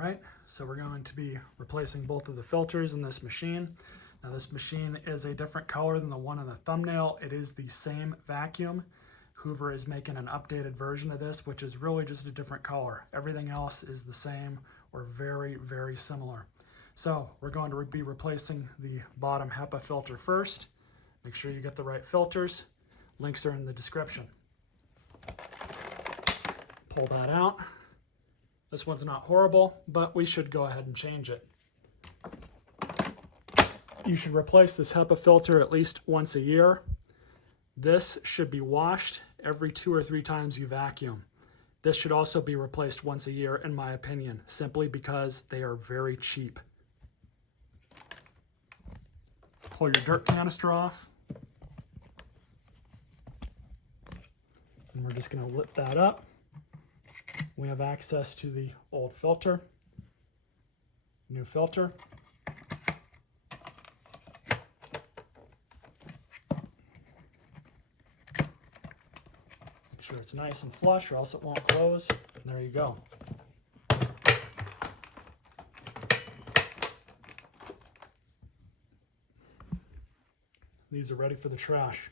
right, so we're going to be replacing both of the filters in this machine. Now this machine is a different color than the one in the thumbnail. It is the same vacuum. Hoover is making an updated version of this, which is really just a different color. Everything else is the same or very, very similar. So we're going to be replacing the bottom HEPA filter first. Make sure you get the right filters. Links are in the description. Pull that out. This one's not horrible, but we should go ahead and change it. You should replace this HEPA filter at least once a year. This should be washed every 2 or 3 times you vacuum. This should also be replaced once a year, in my opinion, simply because they are very cheap. Pull your dirt canister off. And we're just going to lift that up. We have access to the old filter, new filter. Make sure it's nice and flush or else it won't close. And there you go. These are ready for the trash.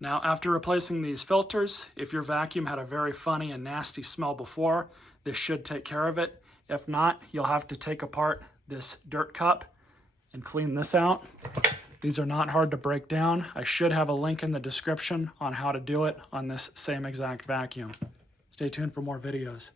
Now, after replacing these filters, if your vacuum had a very funny and nasty smell before, this should take care of it. If not, you'll have to take apart this dirt cup and clean this out. These are not hard to break down. I should have a link in the description on how to do it on this same exact vacuum. Stay tuned for more videos.